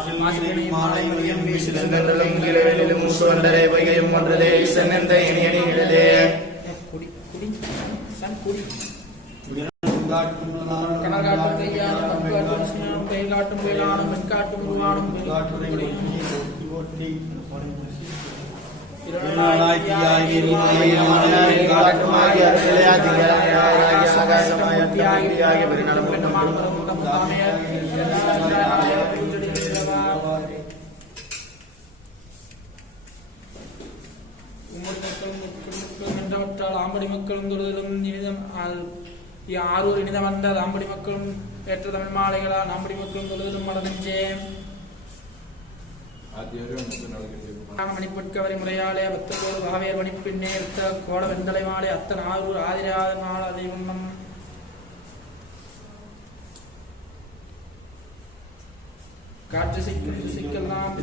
மாலை மதியம் வீசிலும் கிளைகளிலும் சுவண்டரை வைகையும் ஒன்றதே சென்னெந்த இணையணிகளே கைகாட்டும் வேளாணும் வெண்காட்டும் உருவானும் ஆம்படி மக்களும் தொழுதலும் ஆரூர் இனிதம் வந்த ஆம்படி மக்களும் ஏற்ற தமிழ் மாலைகளால் ஆம்படி மக்களும் தொழுதலும் மலர்ந்தே மணிப்பட்கவரி முறையாலே பத்தோடு வாவேர் மணிப்பின்னே எடுத்த கோட வெண்தலை மாலை அத்தன் ஆரூர் ஆதிராத நாள் அதை உண்ணம் காற்று சிக்கலாம்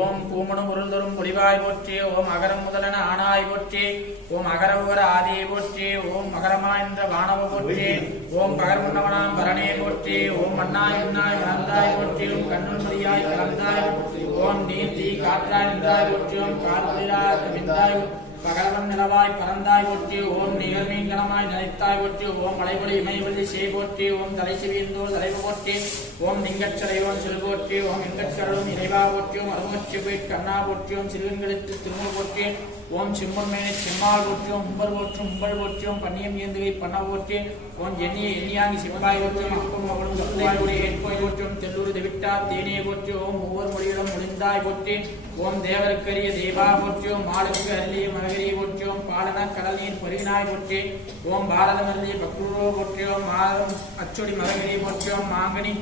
ஓம் பூமணம் உருள்தரும் பொலிவாய் போற்றி ஓம் அகரம் முதலன ஆனாய் போற்றி ஓம் அகரவர ஆதியை போற்றி ஓம் மகரமா என்ற வானவ போற்றி ஓம் பகர்முன்னவனாம் பரணே போற்றி ஓம் மண்ணாய் உண்ணாய் மறந்தாய் போற்றி ஓம் கண்ணுள் மதியாய் கலந்தாய் ஓம் நீந்தி காற்றாய் நின்றாய் போற்றி ஓம் கால்குளிராய் கவிந்தாய் பகலவன் நிலவாய் பறந்தாய் போற்றி ஓம் நிகழ்மீன்கணமாய் நினைத்தாய் போற்றி ஓம் மலைபொலி இமயவெளி செய் போற்றி ஓம் தலை சிவியந்தோர் தலைவு போற்றி ஓம் நிங்கச்சரையோன் செல் போற்றி ஓம் எங்கச்சரலும் இறைவா போற்றி ஓம் அருமச்சி போய் கண்ணா போற்றி ஓம் சிறுவன்களுக்கு திருமுக போற்றி ஓம் சிம்மன்மேனை செம்மாள் போற்றி ஓம் உம்பர் போற்றும் உம்பல் போற்றி ஓம் பன்னியம் ஏந்துகை பண்ண போற்றி ஓம் எண்ணிய எண்ணியாங்கி சிவகாய் போற்றி ஓம் அப்பம் அவளும் கப்பலாய் ஏற்போய் போற்றி ஓம் தெல்லூர் தெவிட்டா தேனியை போற்றி ஓம் ஒவ்வொரு மொழியிடம் முடிந்தாய் போற்றி ஓம் தேவருக்கரிய தேவா போற்றி ஓம் மாலுக்கு அருளிய மகரியை போற்றி ஓம் பாலன கடல் நீர் பருவினாய் போற்றி ஓம் பாரதம் அருளிய பக்குரோ போற்றி ஓம் மாதம் அச்சொடி மகரியை போற்றி ஓம் மாங்கனி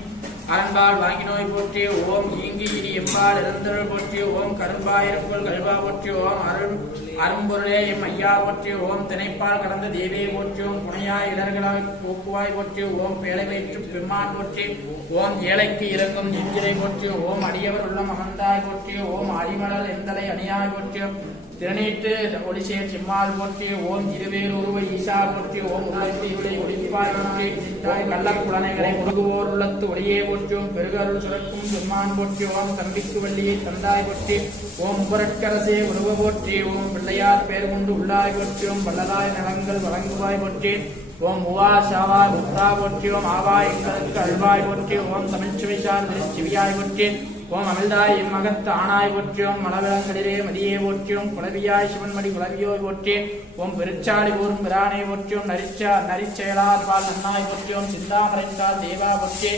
அரண்பால் வாங்கினோய் போற்றி ஓம் ஈங்கி இனி எம்பால் இறந்தருள் போற்றி ஓம் கரும்பாயிருக்குள் கல்வா போற்றி ஓம் அரும்பொருளே எம் ஐயா போற்றி ஓம் திணைப்பால் கடந்த தேவியை போற்றி ஓம் புனையாய் இடர்களாய் போக்குவாய் போற்றி ஓம் பேழை வயிற்று பெம்மான் போற்றி ஓம் ஏழைக்கு இறங்கும் நெஞ்சிலை போற்றி ஓம் அடியவர் உள்ளம் அமர்ந்தாய் போற்றி ஓம் அடிமலர் எந்தலை அணியாய் போற்றி திறனீட்டு ஒளிசேர் சிம்மால் போற்றி ஓம் இருவேறு உருவை ஈசா போற்றி ஓம் உள்ளத்தை ஒளிப்பாய் போற்றி ஓம் கள்ளக்குழனைகளை முழுகுவோர் உள்ளத்து ஒளியே போற்றி ஓம் பெருகருள் சுரக்கும் பெம்மான் போற்றி ஓம் தம்பிக்கு வள்ளியை தந்தாய் போற்றி ஓம் உபரட்கரசே உருவ போற்றி ஓம் பிள்ளையார் பேர் கொண்டு உள்ளாய் போற்றி ஓம் வள்ளலாய் நலங்கள் வழங்குவாய் போற்றி ஓம் உவா சாவாய் முத்தா போற்றி ஓம் ஆவாய் எங்களுக்கு அல்வாய் போற்றி ஓம் தமிழ்ச்சுவைசார் சிவியாய் போற்றி ஓம் அமிழ்தாய் மகத்து ஆனாய் போற்றியோம் மலவிளங்களிலே மதியே போற்றியோம் குலவியாய் சிவன்மடி குலவியோய் போற்றி ஓம் பெருச்சாடி ஊரும் பிரானை போற்றியோம் நரிச்செயலார் பால் நன்னாய் போற்றியோம் சிந்தாமரைத்தால் தேவா போற்றி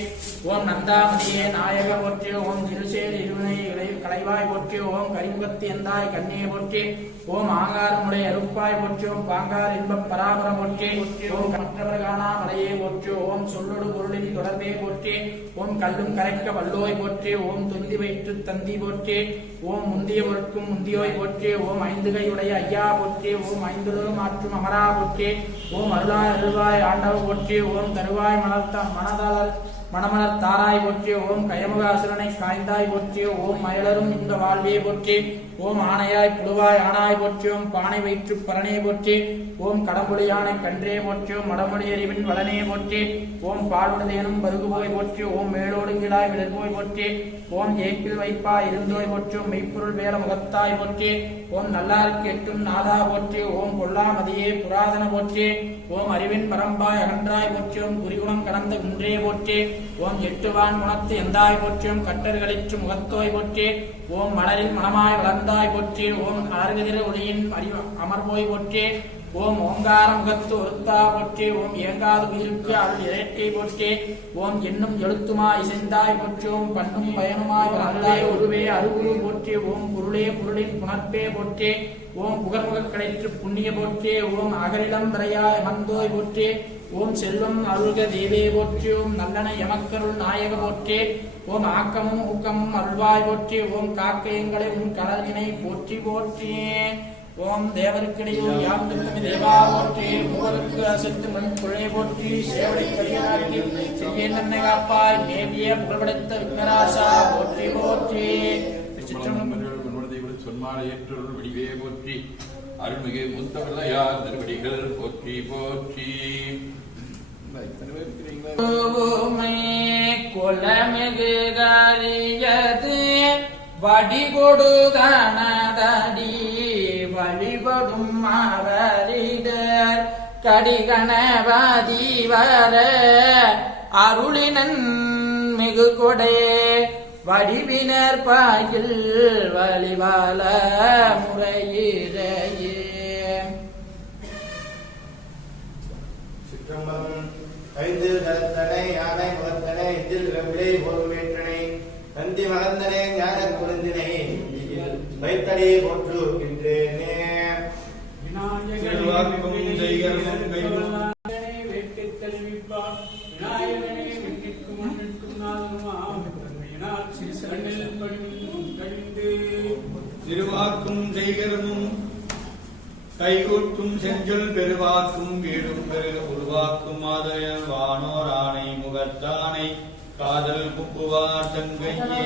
ஓம் நந்தாமதியே நாயக போற்றி ஓம் திருசேர் இருவினை கலைவாய் போற்றி ஓம் கரிமுகத்தி எந்தாய் கண்ணியை போற்றி ஓம் ஆங்காரமுடைய அருப்பாய் போற்றி ஓம் பாங்கார் இன்பப் பராபர போற்றி ஓம் மற்றவர் காணா மலையே போற்றி ஓம் சொல்லொடு பொருளின் தொடர்பே போற்றி ஓம் கல்லும் கரைக்க வல்லோய் போற்றி ஓம் துந்தி வயிற்று தந்தி போற்றி ஓம் முந்திய பொருட்கும் முந்தியோய் போற்றி ஓம் ஐந்துகையுடைய ஐயா போற்றி ஓம் ஐந்துலகம் மாற்றும் அமரா போற்றி ஓம் அருளாய் அருள்வாய் ஆண்டவ போற்றி ஓம் தருவாய் மணமலர் தாராய் போற்றி ஓம் கயமுகாசுரனை காய்ந்தாய் போற்றி ஓம் மயலரும் இந்த வாழ்வே போற்றி ஓம் ஆணையாய் புழுவாய் ஆனாய் போற்றி ஓம் பானை வயிற்று பரணே போற்றி ஓம் கடம்புளி யானை கன்றே போற்றி ஓம் மடமொழி அறிவின் வளனே போற்றி ஓம் பால்வடதேனும் பருகுபோய் போற்றி ஓம் மேலோடுங்கிலாய் விளர்போய் போற்றி ஓம் ஏக்கில் வைப்பாய் இருந்தோய் போற்றி ஓம் மெய்ப்பொருள் வேற முகத்தாய் போற்றி ஓம் நல்லாருக்கு எட்டும் நாதா போற்றி ஓம் கொல்லாமதியே புராதன போற்றி ஓம் அறிவின் பரம்பாய் அகன்றாய் போற்றி ஓம் குறிகுணம் கடந்த குன்றே போற்றி ஓம் எட்டுவான் குணத்து எந்தாய் போற்றி ஓம் கட்டர்களிற்று முகத்தோய் போற்றி ஓம் மலரில் மனமாய் வளர்ந்தாய் போற்றி ஓம் ஆறுகதிர ஒளியின் அமர்வோய் போற்றி ஓம் ஓங்கார முகத்து ஒருத்தா போற்றி ஓம் ஏங்காது உயிருக்கு அருள் இறைட்டை போற்றி ஓம் என்னும் எழுத்துமா இசைந்தாய் போற்றி ஓம் பண்ணும் பயனுமாய் வளர்ந்தாய் ஒருவே அருகுரு போற்றி ஓம் பொருளே பொருளின் புணர்ப்பே போற்றி ஓம் புகர்முகக் கிடைத்து புண்ணிய போற்றி ஓம் அகரிடம் வரையாய் அமர்ந்தோய் போற்றி ஓம் செல்வம் அருள்க தேவே போற்றி ஓம் நல்லன எமக்கருள் நாயக போற்றி ஓம் ஆக்கமும் ஊக்கமும் அருள்வாய் போற்றி ஓம் காக்கையங்களை உன் கடலினை போற்றி போற்றி ஓம் தேவருக்கிடையில் யாம் திருத்தமி தேவா போற்றி மூவருக்கு அசத்து மண் குழை போற்றி சேவடை கலியாக்கி செய்ய நன்மை காப்பாய் மேவிய புகழ்படைத்த விக்னராசா போற்றி போற்றி சொன்மாலை ஏற்றொருள் வடிவே போற்றி அருள்மிகு முத்தவல்லையார் திருவடிகள் போற்றி போற்றி குலமிகு காரியது வடிகொடு தனதடி வழிபடும் அவரிடர் கடிகணபதி வர அருளினன் மிகு கொடே வடிவினர் பாயில் வழிவால முறையிலேயே ஐந்து கரத்தனை யானை முகத்தனை இதில் விளை போர்வேற்றனை நந்தி மகந்தனை ஞான குழந்தினை வைத்தடி போற்றுகின்றேனே. திருவாக்கும் செய்கரமும் கைகூட்டும் செஞ்சொல் பெருவாக்கும் வீடும் பெருக உருவாக்கும் ஆதயன் வானோர் ஆணை முகத்தானை காதல் குப்புவார் தங்கையே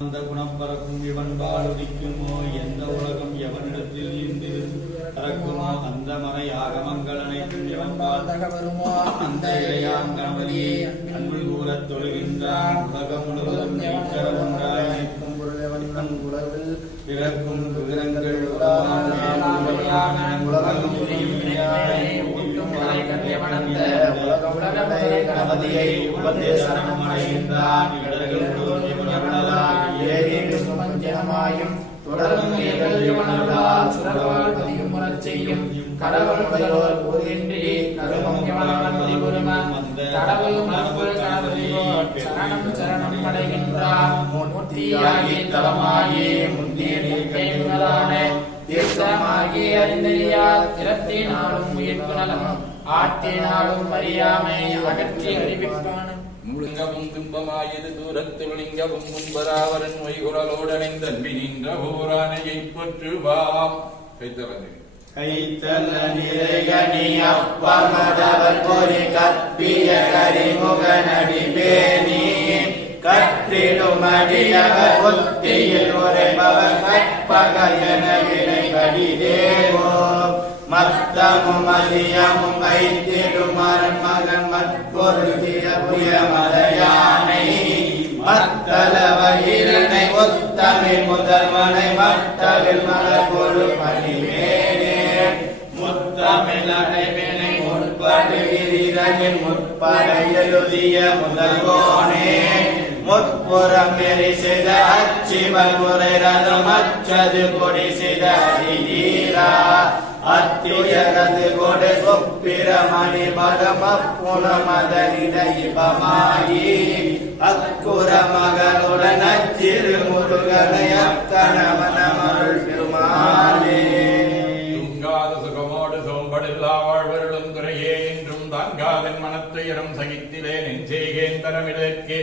அந்த குணம் பறக்கும் இவன் பாலுதிக்குமோ எந்த உலகம் எவனிடத்தில் இன்று பறக்குமோ அந்த மனை ஆகமங்கள் அனைத்தும் எவன் வருமோ அந்த இளையாம் கணபதியே அன்பு கூறத் தொழுகின்றான் உலகம் முழுவதும் நீக்கர ஒன்றாய் நிற்கும் பொருளவன் உலகில் பிறக்கும் விவரங்கள் கணபதியை உபதேசனம் அடைகின்றான் சுமஞ்சனமாயும் தொடரும் சுரவாழ்வதியும் முறச் செய்யும் கடவுள் முதல்வர் போதின்றி கருமம் கடவுள் மரபுள் கணபதியோ சரணம் சரணம் அடைகின்றார் முத்தியாகி தலமாகி முந்தியதான தீர்த்தமாகி அறிந்தறியா திறத்தினாலும் உயிர்ப்பு நலம் ஆற்றினாலும் அறியாமை அகற்றி அறிவிப்பான முழுங்கவும் துன்பமாயது தூரத்தில் லிங்கவும் முன்பராவரன் மொய்குழலோடனைந்தன்பி நின்ற ஓரானையைப் போற்றுவாம் கைத்தல நிறைகனியப்பமதவர் பொறி கற்பிய கரிமுக நடிபேணி கற்றிடுமடியவர் ஒத்தியில் உரைபவர் கற்பகயன வினை கடிதேவோ மத்தமும் அதியமும் கைத்திடுமரன் மகன் மற்பொருகிய புயமலையானை மத்தல வகிரனை ஒத்தமிழ் முதல்வனை மட்டவில் மலர் பொரு பணிவேனே முத்தமிழ் அடைவினை முற்படுகிறீரனில் முற்பட எழுதிய முதல்வோனே முற்புறம் எரி செய்த அச்சிவல் முறை ரதம் அச்சது கொடி செய்த அதிரா அத்தியரது கொடை சொப்பிரமணி பதம் அப்புணமதனிடைபமாயி அக்குற மகளுடன் அச்சிறு முருகனை அக்கணவனமருள் பெருமாளே. தூங்காத சுகமோடு சோம்படில்லா வாழ்வருளும் துறையே என்றும் தாங்காதன் மனத்துயரம் சகித்திலே நெஞ்சேகேன் தரமிடற்கு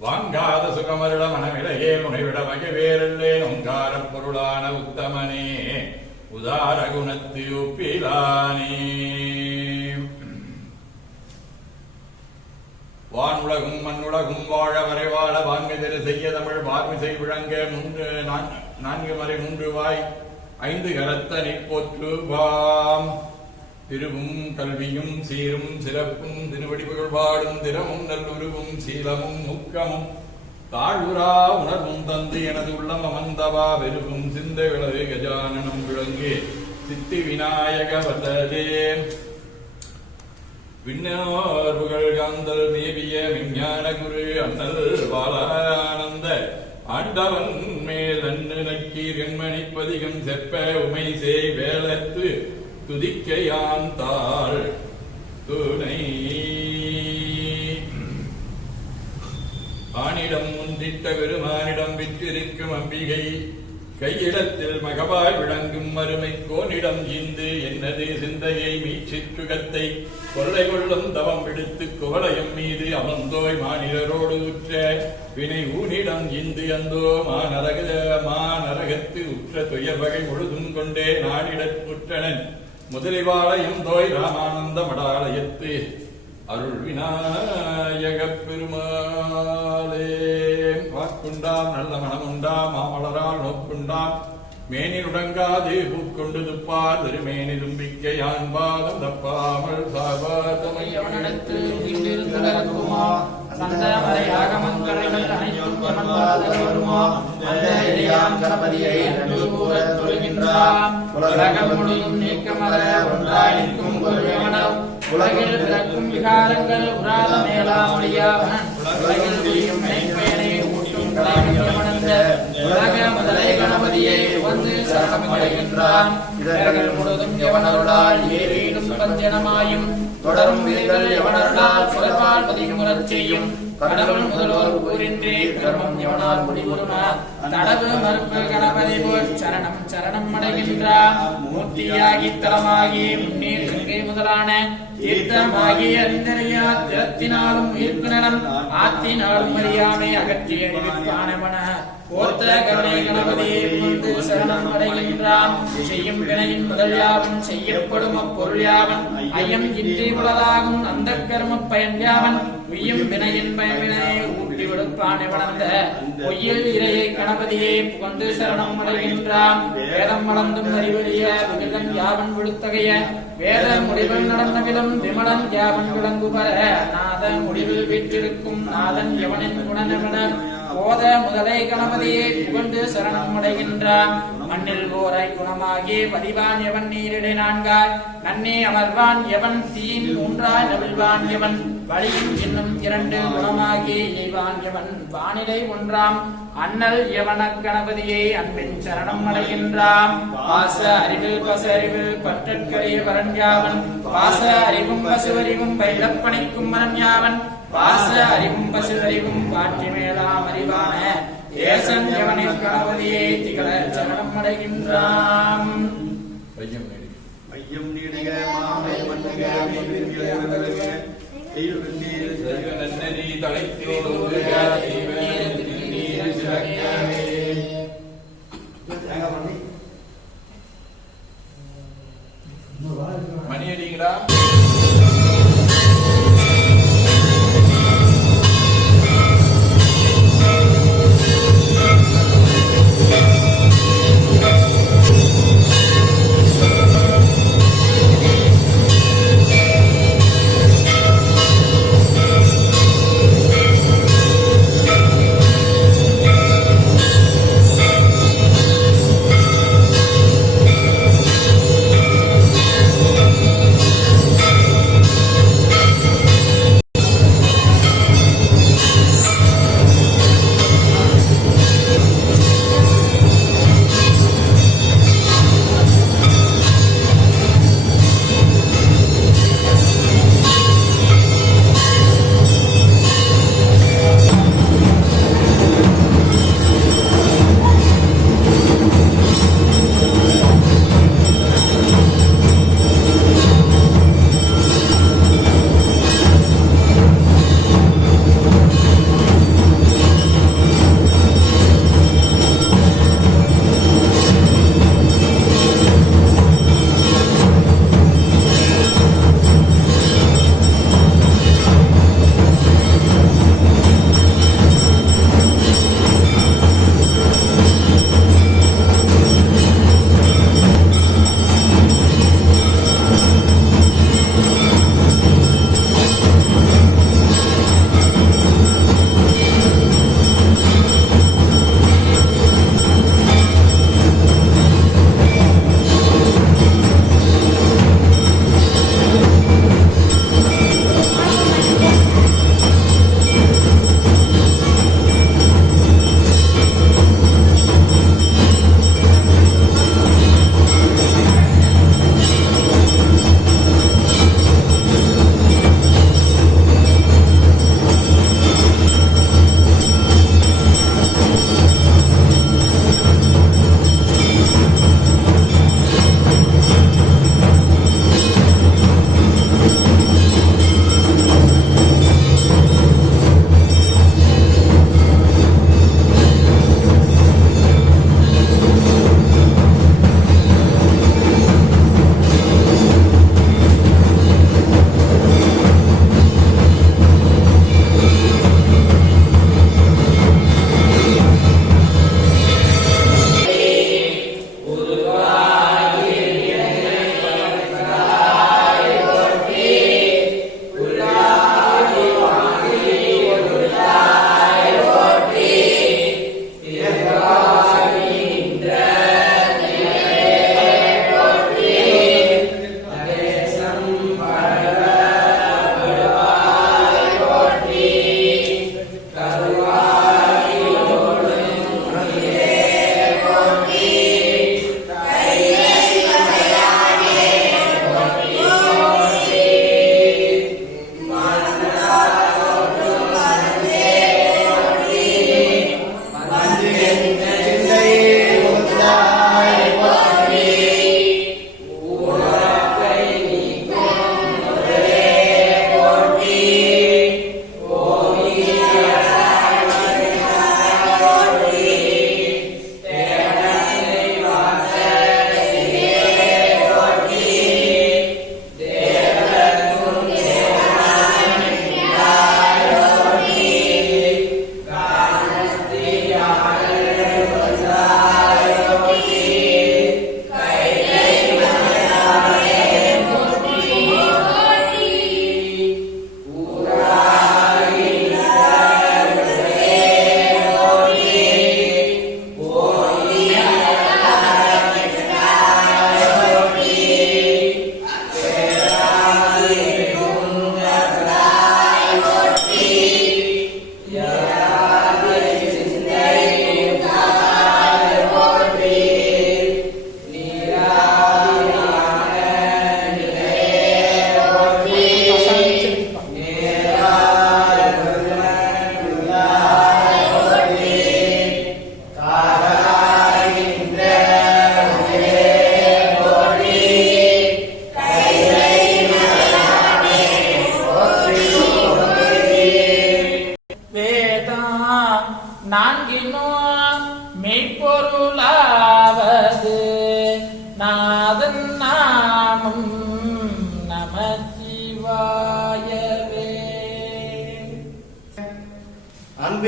வாங்காத சுகமருள மனமிடையே உனைவிட வகைவேறில்லேன் ஓங்காரப் பொருளான உத்தமனே உதார குணத்து ஒப்பிலானே. வானுலகும் மண்ணுலகும் வாழ வரை வாழ வாங்கு திரு செய்ய தமிழ் வாக்குசை விளங்க நான்கு மறை மூன்று வாய் ஐந்து கரத்தனை போற்றுவாம். திருவும் கல்வியும் சீரும் சிறப்பும் திருவடிவுகள் பாடும் திறமும் நல்லுருவும் சீலமும் முக்கமும் தாழ்வுரா உணர்வும் தந்து எனது உள்ளம் அமர்ந்தவா வெறுவும் சிந்த விளவு கஜானனம் விளங்கு சித்தி விநாயக வல்லதே. விண்ணோர்புகள் காந்தல் மேவிய விஞ்ஞான குரு அண்ணல் பாலானந்த ஆண்டவன் மேல் அன்று நக்கீர் எண்மணிப்பதிகம் செப்ப உமை செய் வேலத்து துதிக்கையான் தாள் துணை ஆனிடம் முந்திட்ட பெருமானிடம் விற்றிருக்கும் அம்பிகை கையிடத்தில் மகவாய் விளங்கும் மறுமை கோனிடம் ஈந்து என்னது சிந்தையை மீச்சிற்றுகத்தை கொள்ளை கொள்ளும் தவம் விடுத்து குவளையம் மீது அமர்ந்தோய் மாநிலரோடு உற்ற வினை ஊனிடம் ஈந்து அந்தோ மாநரகத்து உற்ற துயர் வகை முழுதும் கொண்டே நாடிடற்குற்றனன் முதலிவாளையும் தோய் ராமானந்த மடாலயத்து அருள் விநாயக பெருமாளே. வாக்குண்டாம் நல்ல மனமுண்டாம் மாமலரால் நோக்குண்டாம் மேனி உடங்காது பூக்கொண்டு துப்பார் திருமேனி தும்பிக்கையான் பாதம் தப்பாமல் சாபாதமை அவனிடத்து உயிர்ந்திருந்ததற்குமோ சந்தமரையாக மங்களைகள் அனைத்தும் வருமோ அந்த எளியாம் கணபதியை நன்கு கூறத் தொழுகின்றான் உலகம் முழுதும் நீக்கமர ஒன்றாய் நிற்கும் கொள்வனவ் உலகில் பிறக்கும் விகாரங்கள் உராத மேலாமொழியாவன் உலகில் புரியும் மெய்ப்பயனை ஊட்டும் கலைவனந்த உலக முதலை கணபதியை வந்து சரணமடைகின்றான் இடர்கள் முழுதும் எவனருளால் ஏறீடும் பஞ்சனமாயும் தொடரும் விதைகள் எவனருளால் சுரப்பால் பதிமுறச் செய்யும் கடவுள் முதல்வர் கூறின்றே கர்மம் எவனால் முடிவுறுமா தடவு மறுப்பு கணபதி போல் சரணம் சரணம் அடைகின்றான் மூர்த்தியாகி தலமாகி முன்னீர் கங்கை முதலான தீர்த்தமாகி அறிந்தறியா திறத்தினாலும் உயிர்ப்பினம் ஆத்தினாலும் அறியாமை அகற்றி அறிவிப்பானவன போர்த்த கருணை கணபதியை புகுந்து சரணம் அடைகின்றான் செய்யும் வினையின் முதல் யாவன் செய்யப்படும் அப்பொருள் யாவன் ஐயம் இன்றி உளதாகும் அந்த கர்ம பயன் யாவன் உய்யும் வினையின் பயவினையை ஊட்டி விடுப்பானை வளர்ந்த பொய்யில் இறையை கணபதியை புகழ்ந்து சரணம் அடைகின்றான் வேதம் வளர்ந்தும் அறிவறிய விகிதன் யாவன் விடுத்தகைய வேத முடிவில் நடந்தவிலும் விமலன் யாவன் விளங்குபர நாத முடிவில் வீற்றிருக்கும் நாதன் எவனின் குணனவன போத முதலை கணபதியை புகழ்ந்து சரணம் அடைகின்றான் மண்ணில் ஓராய் குணமாகி பதிவான் எவன் நீரிடை நான்காய் நன்னே அமர்வான் எவன் தீன் மூன்றாய் நவிழ்வான் எவன் வழியும் இன்னும் இரண்டு குணமாகி இணைவான் எவன் வானிலை ஒன்றாம் அண்ணல் எவன கணபதியை அன்பின் சரணம் அடைகின்றான் பாச அறிவில் பசறிவில் பற்றற்கரிய வரன் யாவன் பாச அறிவும் பசுவறிவும் பயிலப்பணிக்கும் மனம் யாவன் பாச அறிவும் பசுவறிவும் பாற்றி மேலாம் அறிவான தேசன் எவனின் கணபதியை திகழ சரணம் அடைகின்றான் ஐயம் நீடிக மாமை மன்னுக மீன்விளைவருக நன்னறி தலைத்தோடு மணி அடிங்களா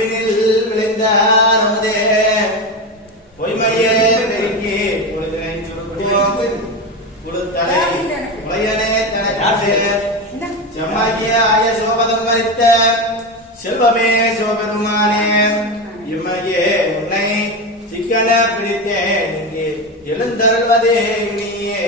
அன்பினில் விளைந்தார் அமுதே பொய்மையே பெருக்கி பொழுதினை சுருக்கும் குழுத்தலை உளையனே தனக்கு செம்மாகிய ஆய சோபதம் வரித்த செல்வமே சிவபெருமானே இம்மையே உன்னை சிக்கன பிடித்தேன் இங்கே எழுந்தருள்வதே நீயே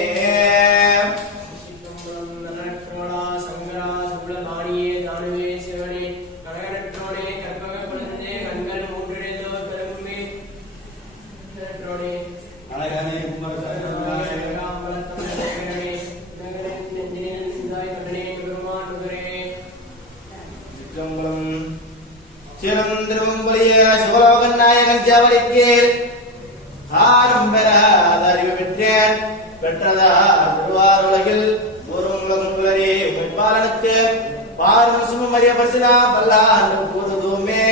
சிவலோகன் நாயகன் ஜவலிக்கு ஆரம்பராத அறிவு பெற்றேன் பெற்றதா திருவாரூலகில் ஊரும் குலரே பாலனுக்கு பாரும் சுமரிய பசினா பல்லாண்டு போதுமே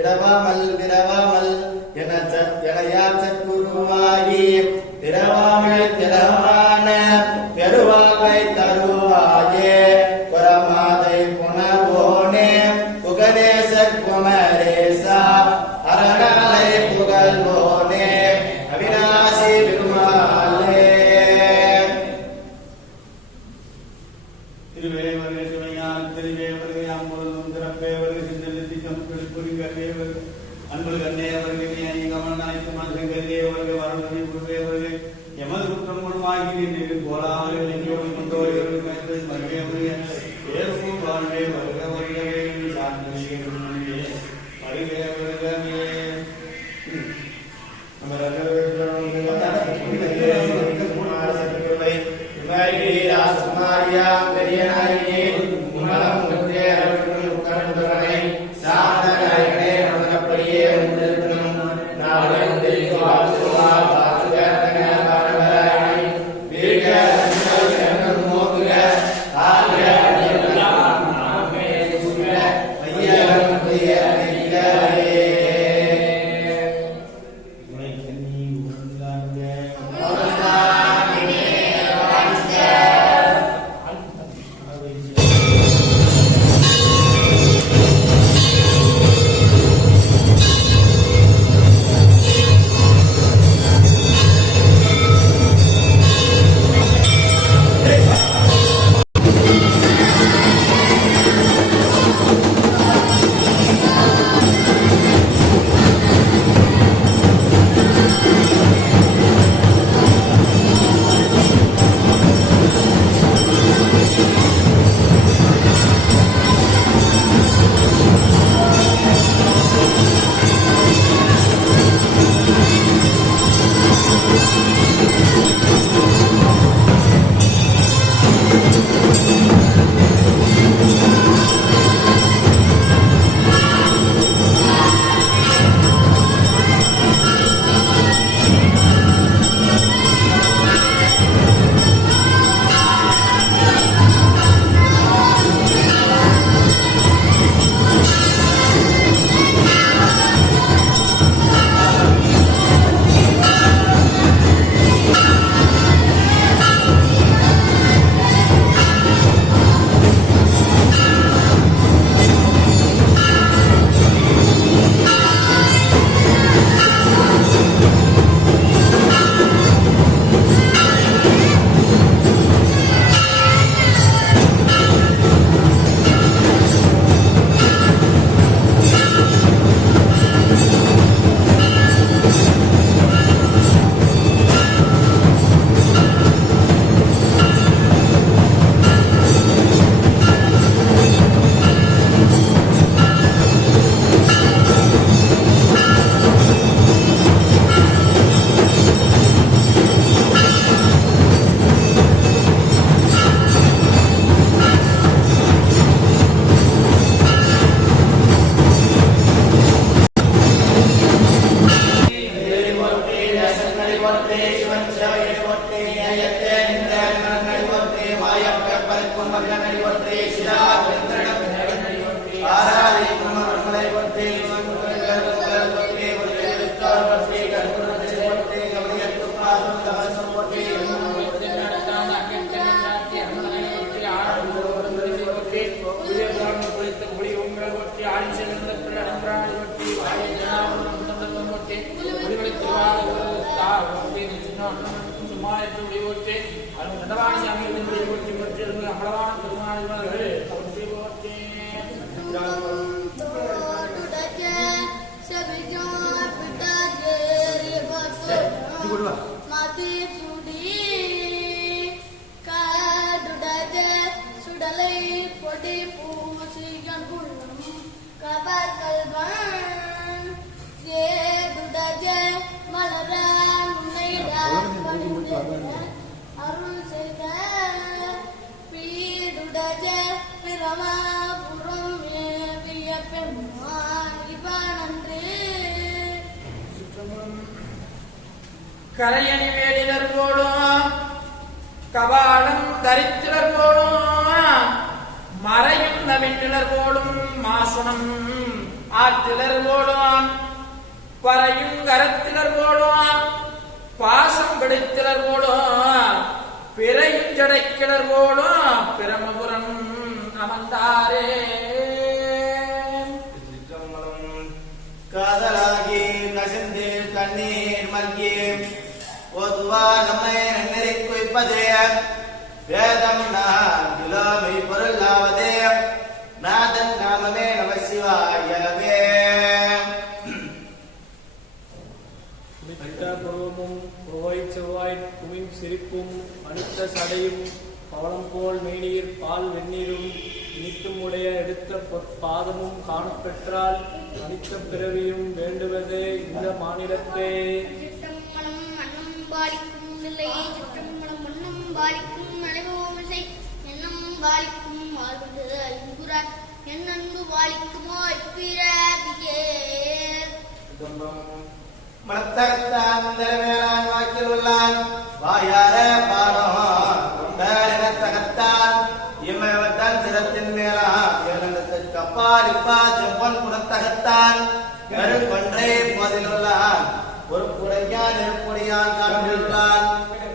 இரவாமல் விரவாமல் எனையாச்சற்குருவாகி பிறவாமல் திறமான பெருவாகை தருவாயே புறமாதை புனர்வோனே புகழேச குமரேசா அரணாலை புகழ்வோனே அவிநாசி பெருமாளே திருவேவரே சிவஞான திருவேவரே அம்பொழுதும் திறப்பேவரே சிந்தலித்திகம் புரிகவேவர் அன்பு கண்ணேவர்களே கமனாய்க்கு மனசங்கரேவர்கள் வரவரை புரிவேவர்கள் எமது குற்றம் குணமாகிறேன் போலாமல் எங்கோடு கொண்டோர்கள் மருவேவரே ஏற்பும் வாழ்வே வருக வருகவே சாந்தே வருகே வருகவே Amen. போற்றி நேயத்தே நின்ற நன்னடி போற்றி மாயப்பற்பருக்கும் மகனடி போற்றி சிதா வெந்தடம் ஆராதிக்கும் மகளை போற்றி மங்குகள் போற்றி ஒளித்தார் போற்றி கருணை போற்றி கவனியத்து பாசம் தவசம் போற்றி அருள் செய்த பீடுடஜ பிரமாபுரம் மேவிய பெருமான் இவனன்று கரையணி வேலிலர் போடும் கபாலம் தரித்திலர் போடும் மறையும் நவெண்ணிலர் போடும் மாசுணம் ஆற்றிலர் போடும் பறையும் கரத்திலர் போடும் பாசம் பிடித்திலர் போடும் பிறையும் ஜடைக்கிலர் போடும் பிரமபுரம் அமர்ந்தாரே காதலாகி கசிந்து கண்ணீர் மல்கி பொதுவா நம்மை நன்னெறி குவிப்பதே வேதம் நான் கிலோமை பொருளாவதே நாதன் நாமமே நம சிவாயவே பருவமும் கோவை செவ்வாய் குமின் சிரிப்பும் அழுத்த சடையும் பவளம் போல் மேனீர் பால் வெந்நீரும் இனித்தும் உடைய எடுத்த பாதமும் காணப்பெற்றால் அனித்த பிறவியும் வேண்டுவதே இந்த மாநிலத்தே. சிற்றம்பலம் மன்னம் பாலிக்கும் நிலை சிற்றம்பலம் மன்னம் பாலிக்கும் நடைபோமிசை எண்ணம் பாலிக்கும் வாழ்வது ஐங்குறார் என்னன்பு பாலிக்குமோ இப்பிறவியே. மனத்தகத்தான் மேலான் வாக்கில் உள்ளான் வாயார பாடம் கொண்டகத்தான் இமயவத்தான் சிரத்தின் மேலா கப்பால் இப்பா செம்பன் குணத்தகத்தான் கருங்கொன்றை போதிலுள்ளான் ஒரு புடையான் நெருப்புடையான் காட்டிலுள்ளான்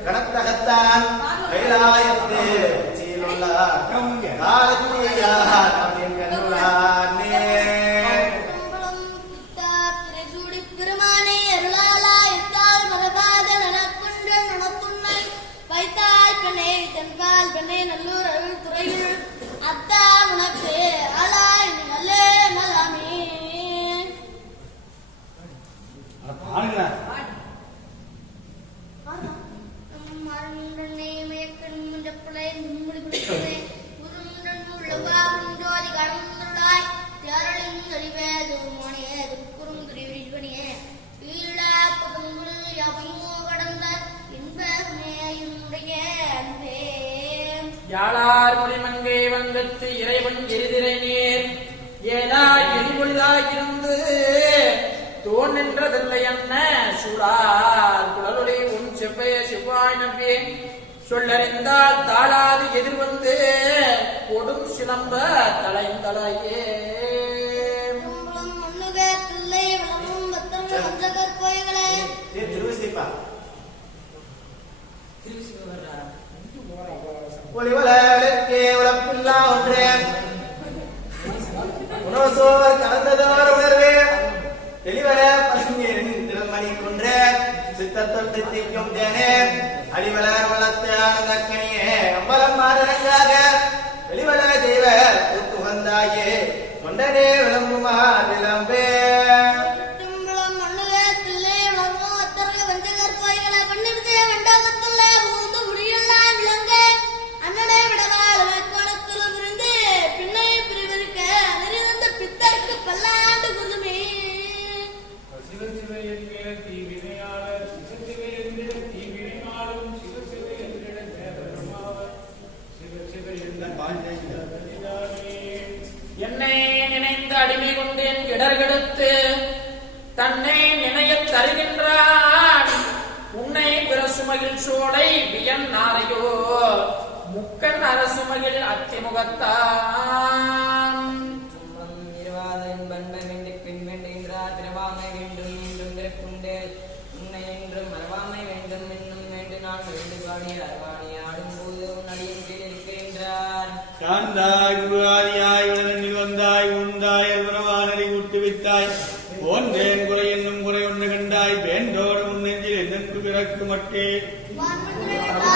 கணத்தகத்தான் கைலாயத்து உச்சியிலுள்ளான் காலத்துள்ளான் நல்லூர் அருள் துறையுள் அத்தா உனக்கு ஆளாய் நல்லே நலாமே. மயக்கன் முண்டப்புலை மும்முடி பிடிப்பதே உருமுடன் உள்ளவாகும் ஜோதி கடந்துள்ளாய் தேரலின் தெளிவேது மணியே குறுங்குடி விழிப்பணியே ஈழா பதங்குள் யாவையோ கடந்த இன்பமேயுடைய அன்பே. யாழார் மொழிமங்கை வங்கத்து இறைவன் எரிதிரை நீர் ஏதாய் எரிபொழிதாயிருந்து தோன் நின்றதில்லை என்ன சூடார் குழலொளி உன் செவ்வைய செவ்வாய் நம்பி சொல்லறிந்தால் தாளாது எதிர்வந்து கொடும் சிலம்ப தலைந்தலையே. மண்ணுகே தில்லை வளமும் பத்தர்கள் வஞ்சகர் கோயில்களே ஒளிவலக்கே உழப்பில்லா ஒன்றே உணவசோர் கலந்ததோர் உணர்வே தெளிவர பசுங்கின் திருமணி குன்றே சித்தத்தொட்டு திக்கும் தேனே அடிவளர் வளர்த்த ஆனந்தக்கனியே அம்பலம் மாதனங்காக வெளிவள தெய்வ புத்துகந்தாயே தொண்டனே விளம்புமா விளம்பே. மண்ணுகே தில்லை வளமும் பத்தர்கள் வஞ்சகர் கோயில்களே பண்ணிருக்கே வெண்டாகத்துள்ள பூந்து முடியெல்லாம் விளங்க அண்ணனை விடவாள் கோணத்தில் விருந்து பின்னை பிரிவிருக்க நெறிந்த பித்தருக்கு பல்லாண்டு குருமே. என்னை நினைந்த அடிமை கொண்டேன் இடர்கெடுத்து சுமகில் சோலை வியன் நாரையோ முக்கன் அரசுமகில் அத்திமுகத்தான் சாந்தாய் குருவாதியாய் உடனில் வந்தாய் உண்டாய் உறவானரை ஊட்டுவித்தாய் போன்றேன் குறை என்னும் குறை ஒன்று கண்டாய் வேண்டோடு முன்னெஞ்சில் எதற்கு பிறக்கு மட்டே வான்மந்திரங்கள்